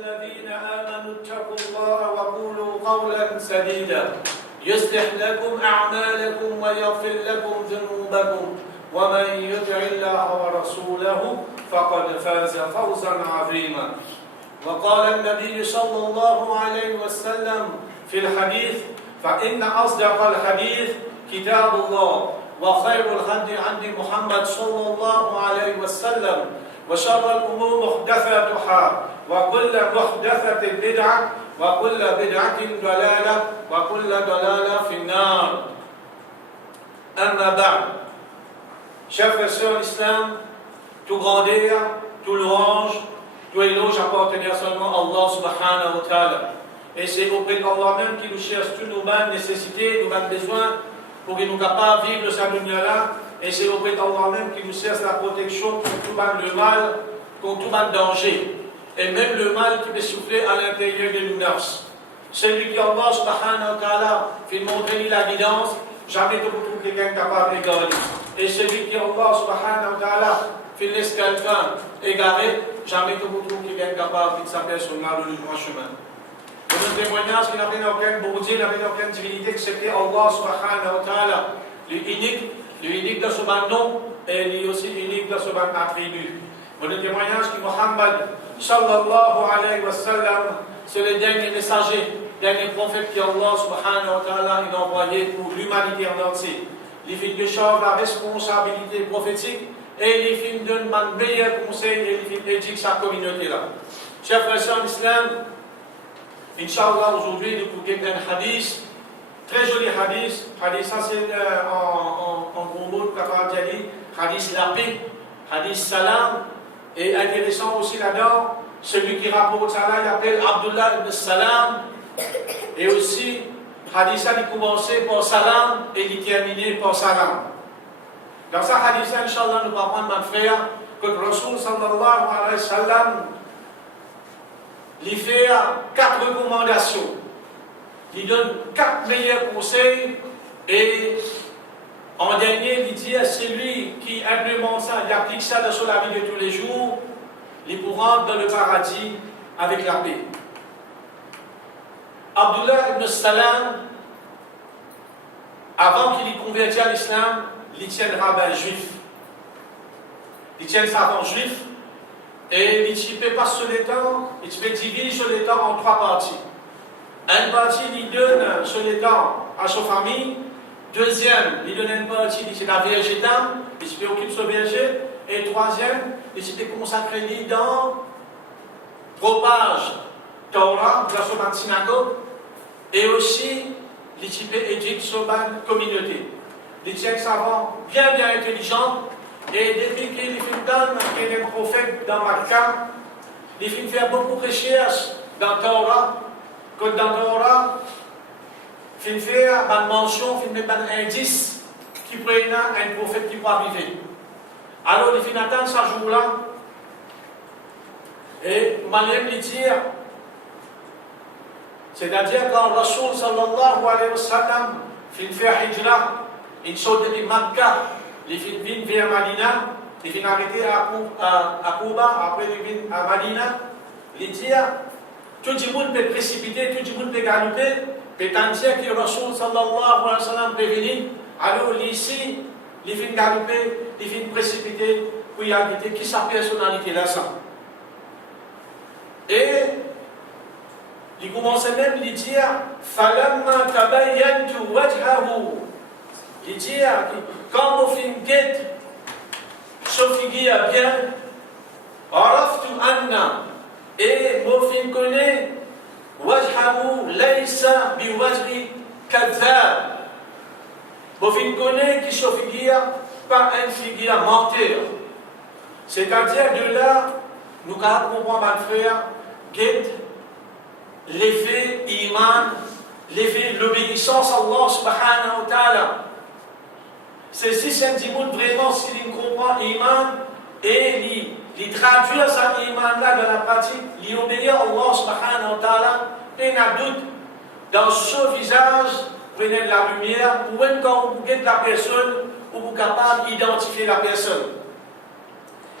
الذين آمنوا اتقوا الله وقولوا قولا سديدا يصلح لكم أعمالكم ويغفر لكم ذنوبكم ومن يطع الله ورسوله فقد فاز فوزا عظيما. وقال النبي صلى الله عليه وسلم في الحديث: فإن أصدق الحديث كتاب الله وخير الهدي هدي محمد صلى الله عليه وسلم وشر الأمور محدثاتها وكل محدثة بدعة وكل بدعة ضلالة وكل ضلالة في النار. أما بعد. Chers frères et sœurs en islam, tout grandeur, tout louange, tout éloge appartenir seulement à Allah subhanahu wa ta'ala. Et c'est auprès d'Allah même qui nous cherche toutes nos bonnes nécessités, nos bonnes besoins, pour qu'il nous capable de vivre de sa dunya-là. Et c'est auprès d'Allah même qui nous cherche la protection contre tout le mal, contre tout le danger. Et même le mal qui peut souffler à l'intérieur de nous-nafs. Celui qui Allah subhanahu wa ta'ala fait montrer la guidance, jamais de vous trouver quelqu'un capable d'égarer. Et celui qui Allah subhanahu wa ta'ala fait laisser quelqu'un égaré, jamais de vous trouver quelqu'un capable de s'apercevoir sur le droit chemin. Pour notre témoignage, qu'il n'avait aucun bon Dieu, il n'avait aucune divinité excepté Allah subhanahu wa ta'ala, l'unique de son nom et lui aussi unique de son attribut. Pour notre témoignage, que Muhammad sallallahu alayhi wa sallam, c'est le dernier messager, dernier prophète que Allah subhanahu wa ta'ala a envoyé pour l'humanité en entier. Il fait de charge la responsabilité prophétique et il fait de meilleur conseil et il fait éduquer sa communauté là. Chers frères et sœurs en islam, Inch'Allah, aujourd'hui, nous pouvons un hadith, très joli hadith. Hadith, ça c'est en gros mot, hadith la paix, hadith salam. Et intéressant aussi là-dedans, celui qui rapporte ça là, il appelle Abdullah ibn Salam. Et aussi, hadith ça, il commençait par salam et il terminait par salam. Dans ce hadith, Inch'Allah, nous allons prendre, mon frère, que le Rasul sallallahu alayhi wa sallam, il fait 4 recommandations. Il donne 4 meilleurs conseils et en dernier, il dit à celui qui implémente ça, il applique ça dans la vie de tous les jours, il pourra rentrer dans le paradis avec la paix. Abdullah ibn Salam, avant qu'il y convertisse à l'islam, il tient le rabbin juif. Il tient le savant juif. Et il ne peut pas sur les temps, il peut diviser sur les temps en 3 parties. Une partie, il donne sur les temps à sa famille. Deuxième, il donne une partie, c'est la vierge dame, il se préoccupe de son berger. Et troisième, il se consacre dans propage Torah, dans son synagogue. Et aussi, il peut éduquer son communauté. Il tient savant bien intelligent. Et depuis qu'il est un prophète dans Makkah, il fait beaucoup de recherches dans Torah. Quand dans Torah, il fait une mention, il fait un indice qui prenne un prophète qui va arriver. Alors il fait attendre ce jour-là. Et Malem lui dit, c'est-à-dire quand Rasul sallallahu alayhi wa sallam il fait hijra, il sort de Makkah. Il vient vers Madina, il vient arrêter à Cuba, après il vient à Madina. Il dit, tout le monde peut précipiter, tout le monde peut galoper, peut dire que le Rasul sallallahu alayhi wa sallam peut venir. Alors ici, il vient galoper, il vient précipiter, pour y arrêter qui sa personnalité là ça. Et il commence même à dire, falamma tabayyantu wajhahu. Il dit, quand on fait une quête, Sophie a bien, Araftu Anna, et Mofin connaît, Wajhamu Laïsa bi Wajri Kadhab. Mofin connaît qui Sophie pas un figure menteur. C'est-à-dire de là, nous comprenons, mon frère, quête, l'effet iman, l'effet l'obéissance à Allah subhanahu wa ta'ala. C'est si c'est un monde vraiment, s'il comprend l'iman et il traduit sa iman-là dans la pratique, il obéit à Allah subhanahu wa ta'ala, et n'a doute dans ce visage, venez de la lumière, ou même quand vous guettez la personne, ou vous êtes capable d'identifier la personne.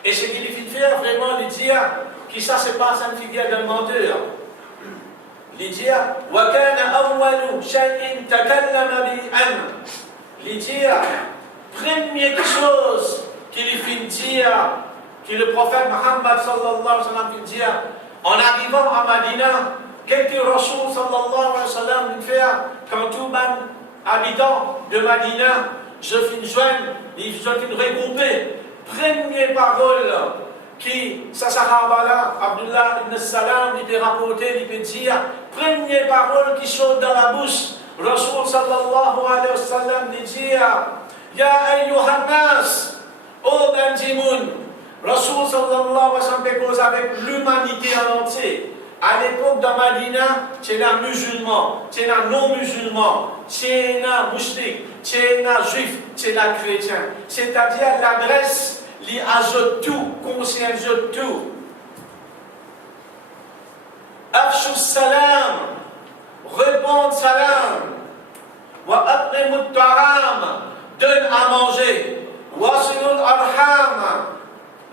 Et ce qu'il faut faire vraiment, lui dire, qui ça se passe une figure d'un menteur. Il dit وَكَانَ أَوَّلُ شَيْءٍ تَكَلَّمَ بِهِ. Il dit première chose qu'il fit dire, que le prophète Muhammad sallallahu alayhi wa sallam fit dire, en arrivant à Madina, quelques Rasoul sallallahu alayhi wa sallam fait quand tout les habitants de Madina, je fin joindre, ils sont regroupés. Première parole qui, sa sahaba-là, Abdullah ibn Salam, il peut rapporter, il peut dire, première parole qui saute dans la bouche, Rasoul sallallahu alayhi wa sallam, il dit, Ya ayyuhan nas, ô Benjimoun, Rasoul sallallahu alayhi wa sallam cause avec l'humanité en entier. À l'époque dans Madina, c'est un musulman, c'est un non-musulman, c'est un musulman, c'est un juif, c'est un chrétien. C'est-à-dire l'adresse, il ajoute tout, conscience de tout. Afshu salam, répondre salam. Wa at'imut ta'am, donne à manger. Wasilul arham,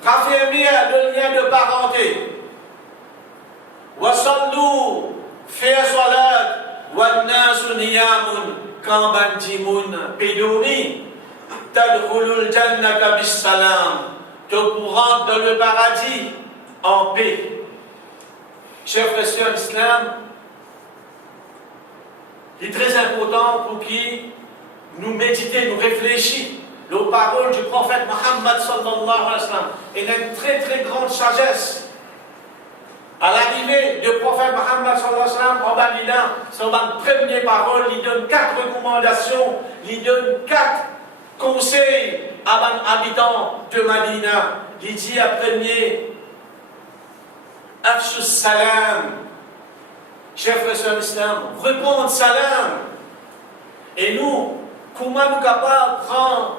raffermir le lien de parenté. Wasallu, faire salat, wannasu niyamun, kamban timoun, pédomi, tadkhulul jannata bis salam, te rentres dans le paradis en paix. Chers frères et sœurs d'islam, il est très important pour qui nous méditer, nous réfléchir aux paroles du prophète Muhammad sallallahu alayhi wa sallam. Il a une très très grande sagesse. À l'arrivée du prophète Muhammad sallallahu alayhi wa sallam en Madina, son première parole, il donne 4 recommandations, il donne 4 conseils à les habitants de Madina. Il dit à premier, Afshu salam, chers frères et sœurs d'islam, répondre salam. Et nous, comment nous sommes capables de prendre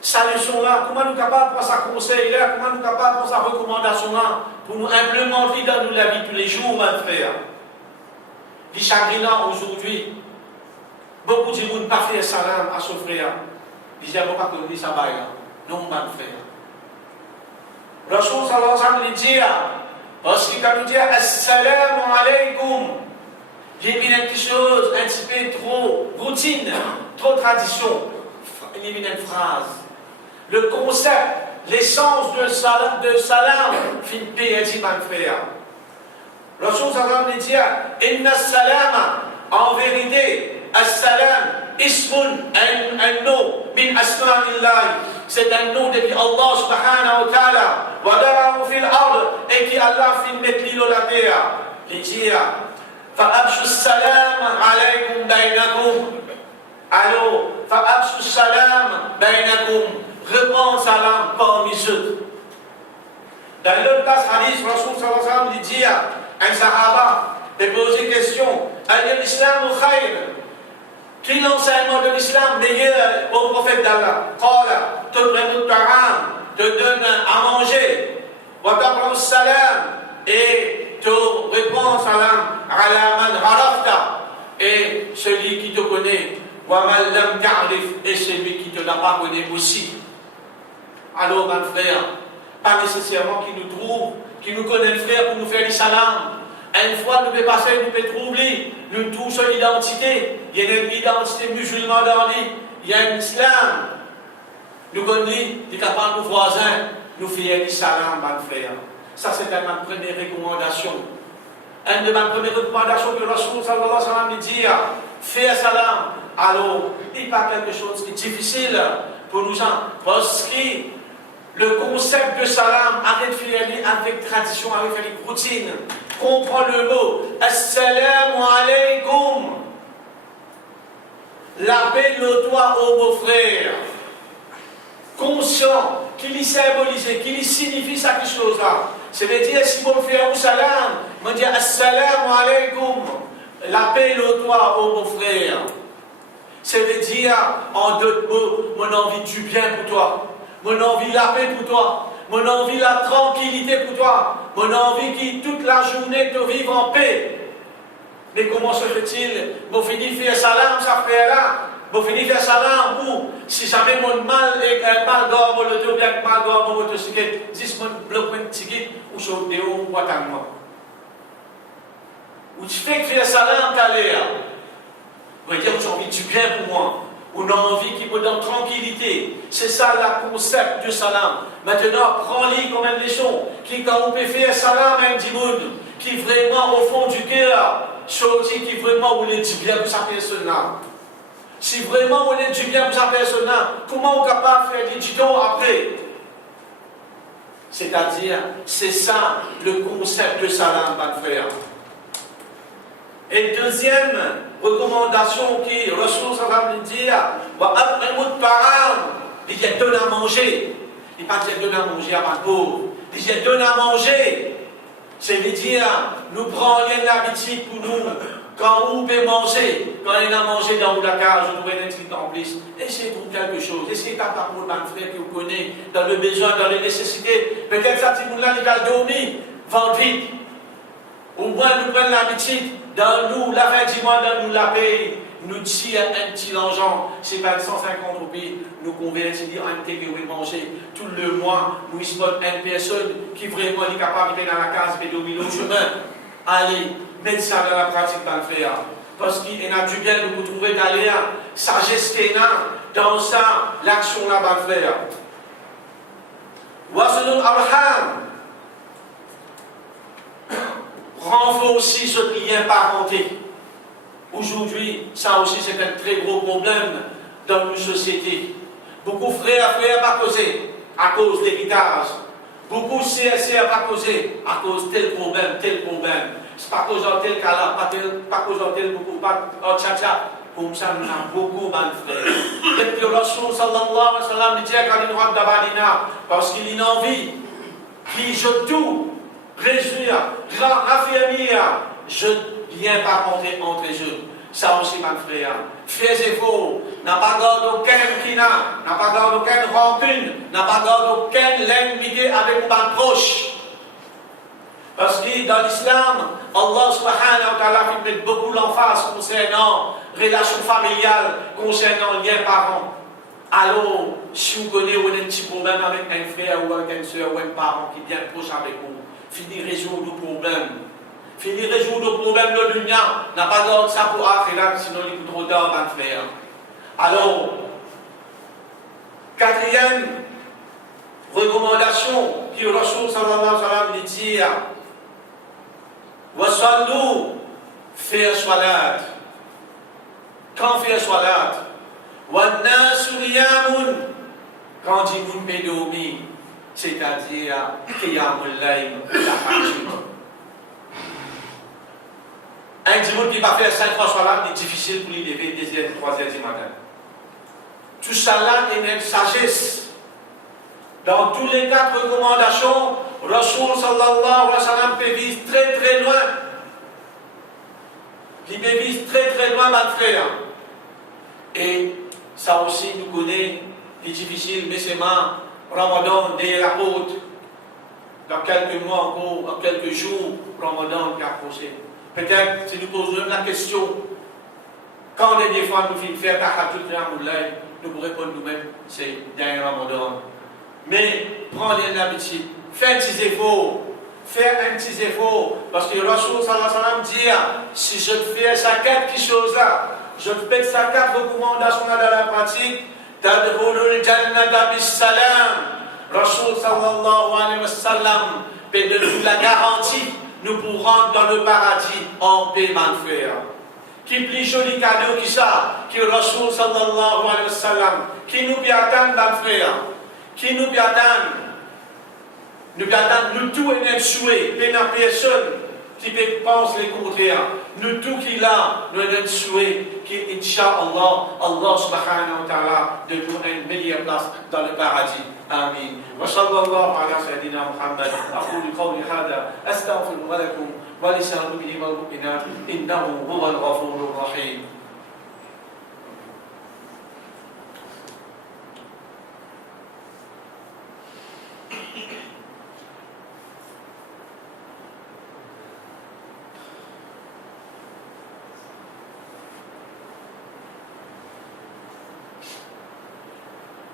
sa leçon-là, comment nous sommes capables de prendre sa conseil-là, comment nous sommes capables de prendre sa recommandation-là, pour nous implémenter dans la vie tous les jours, mes frères. Les chagrinants aujourd'hui, beaucoup de gens ne pas faire salam à son frère. Ils disent, bon, pas que ça va, non, mon frère. Rasoul sallallahu alayhi wa sallam dit, parce qu'il quand nous dit, assalamu alaykum, il y a quelque chose, un petit peu trop routine, trop tradition. Il y a une phrase. Le concept, l'essence de salam, fin paix, dit mon frère. Rasoul sallallahu alayhi wa sallam dit, inna salama, en vérité, as-salam, ismun, un nom, min asma'illah, c'est un nom depuis Allah subhanahu wa ta'ala, wa darahu fil ard, et qui Allah fin met l'île la terre. Il dit, fa'abshu salam alaykum bainakum. Alors, fa'abshu salam bainakum. Répondre salam parmi eux. Dans l'autre place, hadith, Rasoul sallallahu alayhi wa sallam dit à un sahaba, de poser une question, al l'islam ou khayr? Quel l'enseignement de l'islam meilleur au prophète d'Allah? Qala, te donne ta'am, te donne à manger, wa taqra'u salam, et te répond salam, ala man arafta, et celui qui te connaît, wa man lam ta'rif, et celui qui te l'a pas connu aussi. Alors, mon frère, pas nécessairement qu'il nous trouve, qu'il nous connaît le frère pour nous faire du salam. Une fois, nous pouvons passer, nous pouvons troubler, nous touchons l'identité. Il y a une identité musulmane dans lui, il y a un islam. Nous connaissons, nous capables nos voisins, nous faire du salam, mon frère. Ça, c'est ma première recommandation. Une de mes premières recommandations que Rasoul sallallahu alayhi wa sallam dit, faire salam. Alors, il n'est pas quelque chose qui est difficile pour nous, parce que le concept de salam, arrête de faire avec tradition, avec routine. Comprends le mot. Assalamu alaykum. L'appelle-toi au beau-frère. Conscient qu'il y symbolise, qu'il y signifie ça quelque chose-là. C'est-à-dire, si vous faites un salam, vous dites Assalamu alaykum. L'appelle-toi au beau-frère. C'est-à-dire, en d'autres mots, mon envie du bien pour toi. Mon envie la paix pour toi. Mon envie la tranquillité pour toi. Mon envie qui toute la journée te vive en paix. Mais comment se fait-il? Vous finissez de faire salam, ça fait là. Vous finissez de faire salam ou si jamais mon mal est un mal d'or, le deux bien mal d'or, mon motocyclette, 10 mon bloc un ticket ou chaud de haut ou comportement. Ou tu fais faire salam ta l'air. Vous voyez, j'ai envie du bien pour moi. On a envie qu'il me donne tranquillité. C'est ça le concept du salam. Maintenant, prends-les comme un léchon. Qui, quand on peut faire salam à un dimoun, qui vraiment au fond du cœur, chose qui vraiment voulait du bien pour sa personne. Si vraiment on voulait du bien pour sa personne, comment on est capable de faire des dons après? C'est-à-dire, c'est ça le concept de salam, mon frère. Et deuxième recommandation qui Rasul sallam dit, il y a donne à manger. Il ne pas dire donne à manger à ma pauvre. Il dit donne à manger. C'est-à-dire, nous prenons l'habitude pour nous, quand on peut manger, quand on a mangé dans la cage, on doit être en plus. Essayez de trouver quelque chose. Essayez de taper pour mon frère qui vous connaît, dans le besoin, dans les nécessités. Peut-être ça, si vous l'avez dormi, vente vite. Au moins, nous prenons l'habitude, dans nous, la fin du mois, dans nous la paye, nous tire un petit l'argent, c'est pas 150 roupies, nous convertir en takeaway manger. Tout le mois, nous spot une personne qui vraiment est capable de dans la case et dominer le chemin. Allez, mettez ça dans la pratique dans le faire. Parce qu'il y a du bien de vous trouver d'aller sagesse dans ça, l'action là dans le faire. Wasalul Arham. Renforcer ce lien parenté. Aujourd'hui, ça aussi c'est un très gros problème dans nos sociétés. Beaucoup de frères pas causé à cause d'héritage. Beaucoup de sœurs pas causé à cause de tel problème, tel problème. C'est pas cause de tel cas-là, pas cause de tel beaucoup, pas tcha-tcha. Comme ça, nous avons beaucoup de frères. Et puis, Rasul sallallahu alayhi wa sallam dit quand il nous rentre d'Abadina, parce qu'il a envie, qui je tout. Réjouir, raffermir, je viens pas monter entre les jeunes. Ça aussi, mon frère. Frères et faux, n'a pas gardé aucun kina, n'a pas gardé aucune rancune, n'a pas gardé aucune l'ennemi avec mon proche. Parce que dans l'islam, Allah subhanahu wa ta'ala fait mettre beaucoup l'emphase concernant relations familiales, concernant lien parents. Alors, si vous connaissez un petit problème avec un frère ou avec une soeur ou un parent qui est bien proche avec vous, fini résoudre le problème. Fini résoudre le problème de l'union. N'a pas d'autre ça pour Akhirat, sinon il est trop tard à faire. Alors, quatrième recommandation qui le Rasul sallallahu alayhi wa sallam dit Wasallu, faire salat. Quand faire salat? Wannasu niyamun. Quand il vous peut dormir. C'est-à-dire Qiyamul Layl, la fatigue. Un dimanche qui va faire 5 fois salat, c'est difficile pour lui lever 2h, 3h du matin. Tout ça là est une sagesse. Dans tous les 4 recommandations, Rasul sallallahu alayhi wa sallam peut vivre très très loin. Il peut vivre très très loin, ma frère. Et ça aussi nous connaît, c'est difficile, mais c'est ma Ramadan derrière la porte. Dans quelques mois encore, dans quelques jours, Ramadan qui a approché. Peut-être, si nous posons la question, quand les dernières fois nous finissons faire Tahajjud Qiyamul Layl, nous pourrons répondre nous-mêmes, c'est derrière Ramadan. Mais prenez l'habitude, faites un petit effort, parce que le Rasul sallallahu alayhi wa sallam dit, si je te fais ça 4 choses là, je te fais ça 4 recommandations là dans la pratique, tadkhulul jannata bis salam. Rasul sallallahu alayhi wa sallam peut nous la garantie, nous pourrons dans le paradis en paix, mon frère. Qui plus joli cadeau qui ça, qui Rasul sallallahu alayhi wa sallam, qui nous peut attendre, mon frère, qui nous peut attendre. Nous attendons, nous tous et notre souhait, et la personne qui pense les contraires. Nous tous qui là, nous avons notre souhait, qui, Inch'Allah, Allah subhanahu wa ta'ala, de nous une meilleure place dans le paradis. Amin. Wa sallallahu ala sayyidina Muhammad. Aqulu qawli hada, astaghfiru lakum, wa li sa'il wal mu'minat, innahu huwal ghafurur rahim.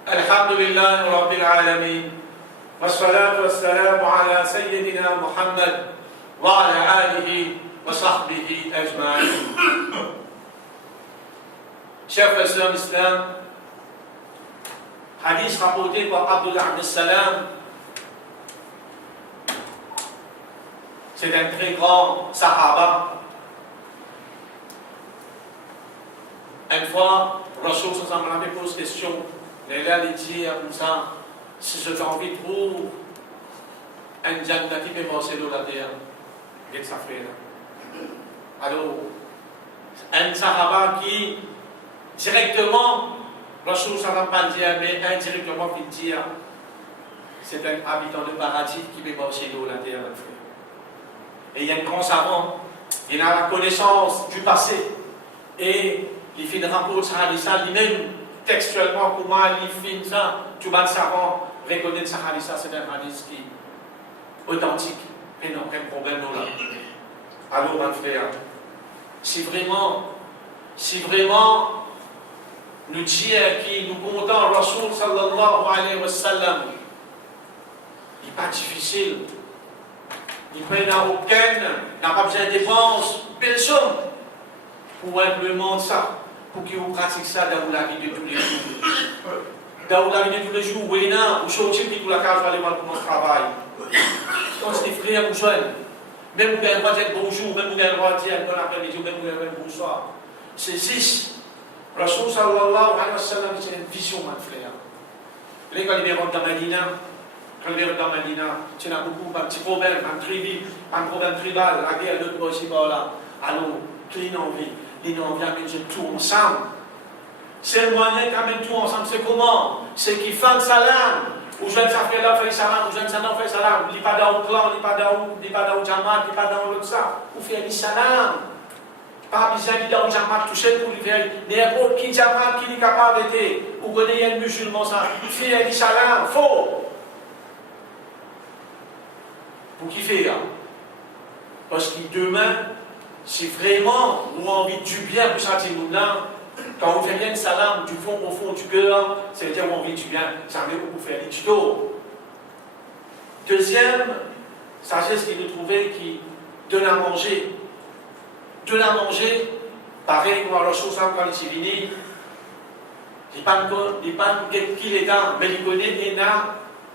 الحمد لله رب العالمين والصلاة والسلام على سيدنا محمد وعلى آله وصحبه أجمعين. Chers frères et sœurs d'Islam, hadith rapporté par Abdullah ibn Salam, c'est un très grand sahaba. Une fois, Rasul sallallahu alayhi wa sallam pose question, il a dit comme ça, si je t'envie de trouver un jannah qui peut passer de la terre, qu'est-ce que ça fait là? Alors, un sahaba qui directement, Rasul sallallahu alayhi wa sallam mais indirectement qui dit, c'est un habitant de paradis qui peut passer de la terre. Et il y a un grand savant, il a la connaissance du passé, et il fait un rapport de ça, lui-même, textuellement, comment il fait ça, tout le savant reconnaît que ça, c'est un hadith qui est authentique, et non, aucun problème là. Alors, mon frère, si vraiment, nous disons qui nous comptons Rasul sallallahu alayhi wa sallam, il n'est pas difficile. Il n'a pas besoin de dépenses, belle somme, pour implémenter ça, pour qu'il vous pratique ça dans la vie de tous les jours. Dans la vie de tous les jours, où il y a un sortir pour la case, aller voir pour notre travail. Quand c'est des frères ou jeunes, même vous avez le droit de dire bonjour, même vous avez le droit de dire bon après-midi, même vous avez le droit de dire bonsoir. C'est 6. Rasul sallallahu alayhi wa sallam, c'est une vision, mon frère. Les quand il rentre dans Medina, dans Medina, tu as beaucoup de petits problèmes, un problème tribal, la guerre de l'autre aussi par là. Alors, qui n'a envie? Il a envie d'amener tout ensemble. C'est le moyen d'amener tout ensemble. C'est comment? C'est qu'il fait un salam. Ou jeune ça fait là, fait salam, ou jeune ça non fait salam. Il n'est pas dans le clan, il n'est pas dans le jamaat, il n'est pas dans l'autre ça. Ou fait un salam. Pas besoin de dans le jamaat tout seul pour lui faire. N'importe qui jamaat qui est capable d'être. Ou connaît un musulman ça. Il fait un salam. Faux. Pour qui fait là? Parce que demain, si vraiment nous avons envie du bien pour ça, quand on fait bien le salam du fond au fond du cœur, c'est-à-dire qu'on a envie du bien, ça veut beaucoup faire les tutos. Deuxième sagesse qu'il nous trouvait qui donne à manger. Donne à manger, pareil comme la chose quand il s'est fini, il n'est pas qui est là, mais il connaît,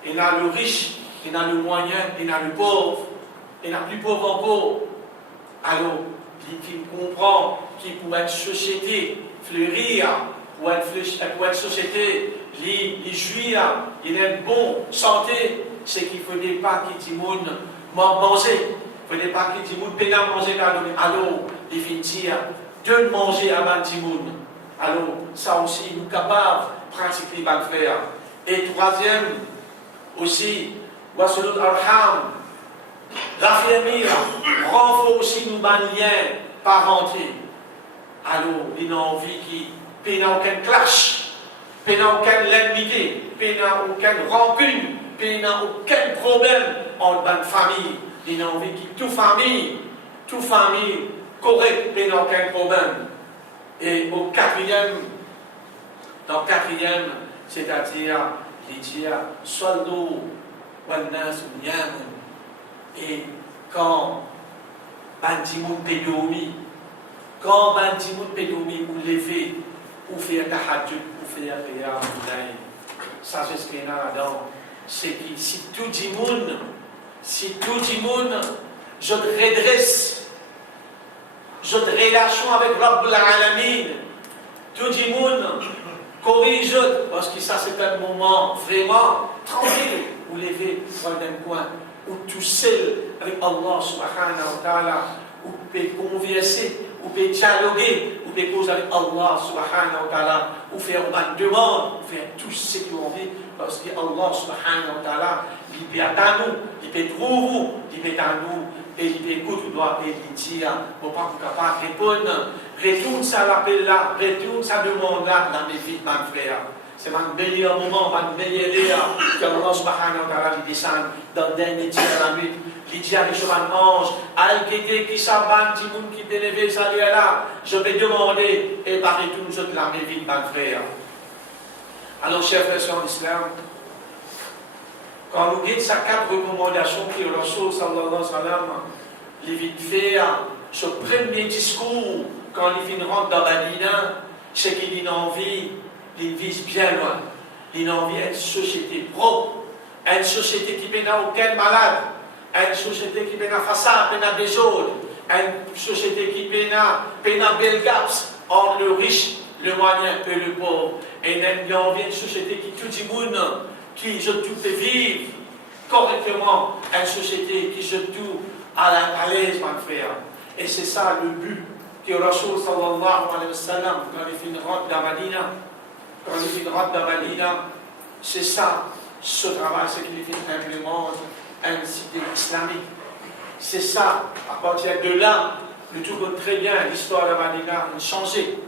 il a le riche. Il a le moyen, il a le pauvre, il a plus pauvre encore. Alors, il comprend qu'il pour une société fleurir, pour une société les jouir, il a une bonne santé, c'est qu'il ne faudrait pas qu'il dise manger, il ne faudrait pas qu'il dise pénal manger là. Alors, il finit de manger avant Timoun. Alors, ça aussi, nous sommes capables de pratiquer par frère. Et troisième, aussi, Wasulul Arham, raffermir, renforcer nos liens parentés. Alors, il a envie qu'il n'y ait aucun clash, il n'y ait aucune ennemité, il n'y ait aucune rancune, il n'y ait aucun problème entre la famille. Il a envie que toute famille correcte, il n'y ait aucun problème. Et au quatrième, c'est-à-dire, il dit, Swaldo. Et quand Bandimoun Pédoumi, ou lever, ou faire tahajjud, ou faire prière, ça c'est ce qu'il y a là-dedans. C'est que si tout le monde, je te redresse, je te relation avec Rabbul Alamin, tout le monde corrige, parce que ça c'est un moment vraiment tranquille. Ou lever dans un coin, ou tout seul avec Allah subhanahu wa ta'ala, ou peut converser, ou peut dialoguer, ou peut causer avec Allah subhanahu wa ta'ala, ou faire une demande, ou faire tout ce qu'ils ont envie, parce que Allah subhanahu wa ta'ala, il peut attendre nous, il peut trouver vous, il peut attendre nous, et il peut écouter tout droit, et il dit, pour pas vous capable de répondre, retourne ça l'appel là, retourne ça demande là, dans mes vies, mon frère. C'est un meilleur moment, un meilleur lieu que Allah subhanahu wa ta'ala descend dans le dernier tiers de la nuit. Il dit à un ange, Al-Kété qui s'abandonne, qui moun qui t'élève, ça lui est là. Je vais demander, et par tout nous autres, la vie de mon frère. Alors, chers frères en islam, Quand nous guide sa 4 recommandations que le Rasoul sallallahu alayhi wa sallam, il vite fait ce premier discours, quand il rentre dans Madina, c'est qu'il a envie, il vise bien loin. Il a envie d'une société propre, une société qui n'a aucun malade, une société qui n'a pas façade, n'a des autres, une société qui n'a belle gaps entre le riche, le moyen et le pauvre. Et il a envie d'une société qui tout le monde, qui je tout fait vivre correctement, une société qui je tout à l'aise, mon frère. Et c'est ça le but que Rasoul sallallahu alayhi wa sallam, quand il rentre dans Madina, c'est ça, ce travail, c'est qu'il implémente une cité islamique. C'est ça, à partir de là, nous trouvons très bien l'histoire de Madina a changé.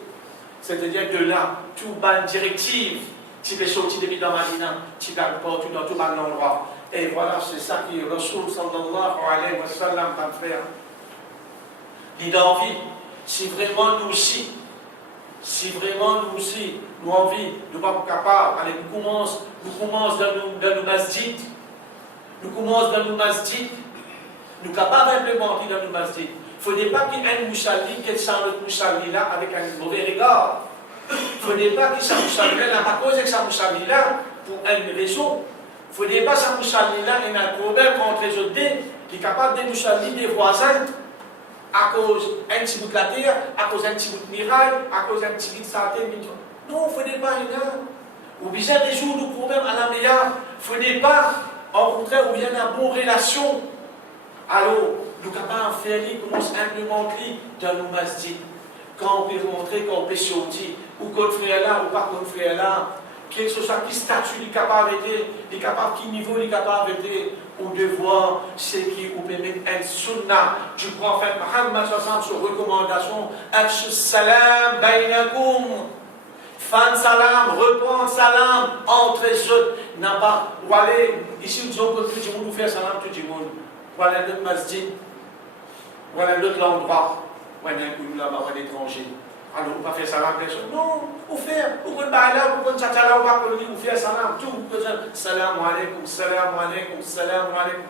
C'est-à-dire de là, tout ban directive, tu peux sortir depuis dans Madina, tu vas partout dans tout ban endroit. Et voilà, c'est ça que Rasoul sallallahu alayhi wa sallam va faire. Il a envie, si vraiment nous aussi, nous envie, nous ne sommes pas capables, allez, nous commençons dans nos masjids, nous sommes capables d'implémenter dans nos masjids. Il ne faut pas qu'il y ait un mouchalli qui est sans notre mouchalli là avec un mauvais regard. Il ne faut pas qu'il y ait un mouchalli là, n'a pas causé que ce mouchalli là pour une raison. Il ne faut pas que ce mouchalli là ait un problème entre les autres, qui est capable de mouchalli des voisins. À cause d'un petit bout de la terre, à cause d'un petit bout de miraille, à cause d'un petit bout de santé. Non, il ne faut pas rien. Ou bien résoudre nos problèmes à la meilleure. Il ne faut pas, au contraire, ou bien une bonne relation. Alors, nous sommes capables de faire, commencer à implémenter dans nos masjids. Quand on peut rentrer, quand on peut sortir, ou qu'on frère là, ou pas qu'on frère là, quel que soit qui statut il est capable d'être, qui niveau il est capable d'être, ou de voir ce qui vous permet un sunnah du prophète Muhammad sur recommandation, Afshu salam bainakum, fan salam, reprendre salam entre les autres, n'a pas, ou aller, ici nous disons que tout le monde nous fait salam, tout le monde, ou aller à l'autre masjid, ou aller à l'autre endroit, ou aller à l'étranger. Alors, on va faire salam, personne. Non, on fait, on peut pas là, on peut tchatchala, on va faire salam, tout, on peut dire salam alaikum, salam alaikum, salam alaikum.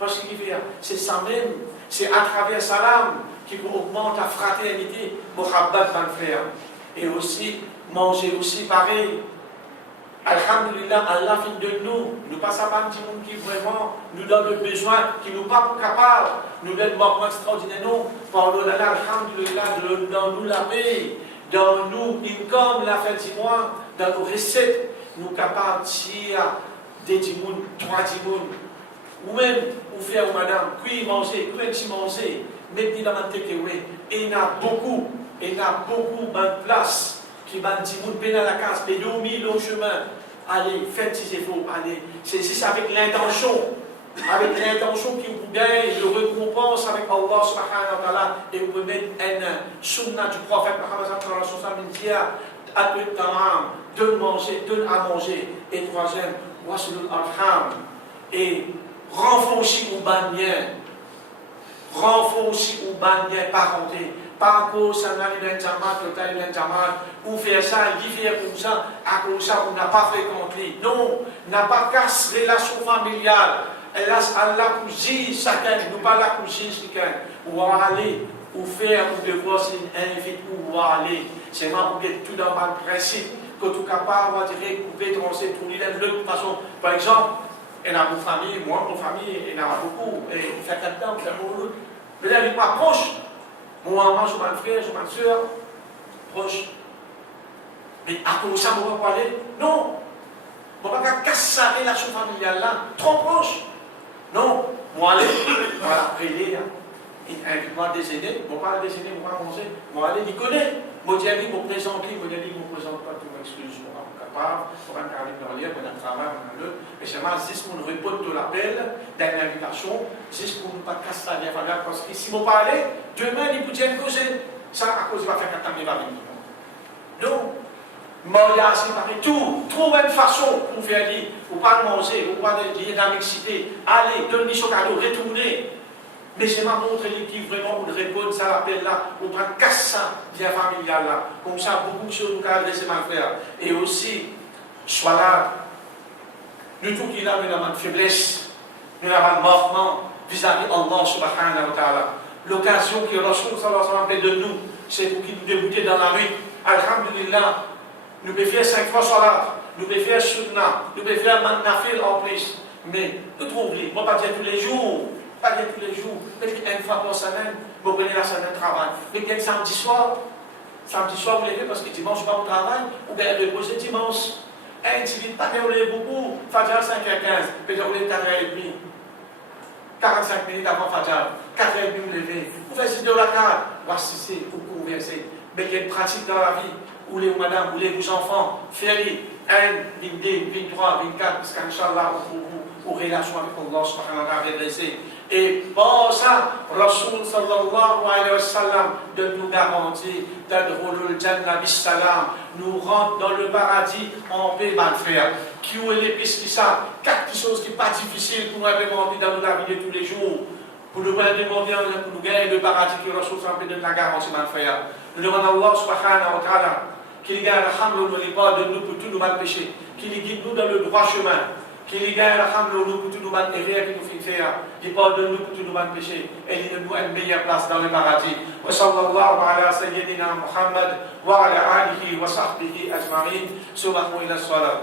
Parce qu'il fait, c'est ça même, c'est à travers salam qui augmente la fraternité, mohabbat dans le frère. Et aussi, manger aussi pareil. Alhamdulillah, Allah fait de nous. Nous passons pas un petit monde qui vraiment nous donne le besoin, qui nous pas capables, nous donne un moment extraordinaire. Non, pardon, Alhamdulillah, dans nous la paix, dans nous, income la fin du mois, dans nos recettes, nous capables de tirer des timounes, 3 timounes, ou même, ou faire, madame, puis manger, puis manger, mettre dans la takeaway. Et il y a beaucoup de place. Qui va dire, vous venez à la case, mais dormir au chemin, allez, faites si c'est faux, allez. C'est avec l'intention qui vous gagne le récompense avec Allah subhanahu wa ta'ala, et vous pouvez mettre un sunnah du prophète Muhammad sallallahu alayhi wa sallam, donne manger, donne à manger, et troisième, wasilul arham, et renforcer ou bannière, parenté. Pas à cause ça n'a pas jamat, ou faire ça, il fait comme ça, à cause ça, on n'a pas fréquenté. Non, on n'a pas cassé relation familiale. Et là, Allah cousine chacun, nous pas la cousine chacun. Ou aller, ou faire, ou devoir, c'est une invite, ou aller. C'est vraiment pour que tout dans le principe, que tout capable, on dirait, couper, trancher, tourner de toute façon. Par exemple, il y a une famille, moi, mon famille, il y en a beaucoup, et faire 4 ans, faire beaucoup. Mais là, il n'est pas proche. Mon maman, je mon frère, je ma soeur, proche. Mais à cause de ça, on ne va pas aller. Non. On ne va pas casser la relation familiale là, trop proche. Non. Moi, aller, on va l'appeler. Il invite moi à déjeuner. On va déjeuner, on va manger. Moi, aller, il connaît. Moi, je dis, je présente, moi, je dis, je ne présente pas, tu m'excuses, moi, capable, on va me carrer dans l'air, on a un travail, on a l'autre. Mais c'est moi, juste pour nous répondre de l'appel, d'une invitation, juste pour ne pas casser la vie, parce que si on parle, demain, il peut dire cause. Ça, à cause, il va faire 4 ans, il va venir. Non. Mariage, il paraît tout. Trouve une façon pour faire dire, pour ne pas manger, pour ne pas dire dans la mixité. Allez, donne-lui son cadeau, retournez. Mais c'est ma montre qui vraiment vous répond ça l'appel là, on prend casse ça bien familial là. Comme ça, beaucoup de choses nous adresser ma frère. Et aussi, soit là, Nous tout qui avons une faiblesse, nous avons un mouvement vis-à-vis Allah subhanahu wa ta'ala. L'occasion que Rasul sallallahu alayhi wa sallam fait de nous, c'est pour qu'il nous débute dans la rue. Alhamdulillah, nous pouvons faire 5 fois salat, nous pouvons faire sunnah, nous pouvons faire nafil en plus. Mais, nous trouvons, moi pas dire tous les jours, mais une fois par semaine, vous prenez la semaine de travail. Mais bien samedi soir, vous levez parce que dimanche, je vais au travail, ou bien reposer dimanche. Un individu, pas bien, vous levez beaucoup, Fajr 5h15, peut-être vous levez 4h30. 45 minutes avant Fajr, 4h30 vous levez. Vous faites 2 rakats, voici c'est pour converser. Mais il y a une pratique dans la vie, où les madame, où les enfants, faites-les 1, 22, 23, 24, parce qu'Inch'Allah, pour relation avec Allah subhanahu wa ta'ala redressée. Et pour ça, Rasul sallallahu alayhi wa sallam de nous garantir d'adrolul jannah bis salam, nous rentre dans le paradis en paix, mal faire. Qui est l'épice qui ça? 4 choses qui ne sont pas difficiles pour nous implémenter dans la vie de tous les jours. Pour nous demander, pour nous gagner le paradis que Rasul sallallahu alayhi wa sallam donne la garantie, mal faire. Nous demandons à Allah subhanahu wa ta'ala qu'il gagne la de nous pour tous nos mal péchés, qu'il guide nous dans le droit chemin. Qu'il gagne la pour tous nos mal erreurs qui nous fait faire, qu'il pardonne nous pour tous nos mal péchés, et il nous une meilleure place dans le paradis. Wa sallallahu ala sayyidina Muhammad wa ala alihi wa sahbihi ajma'in. Subhanahu ila salat.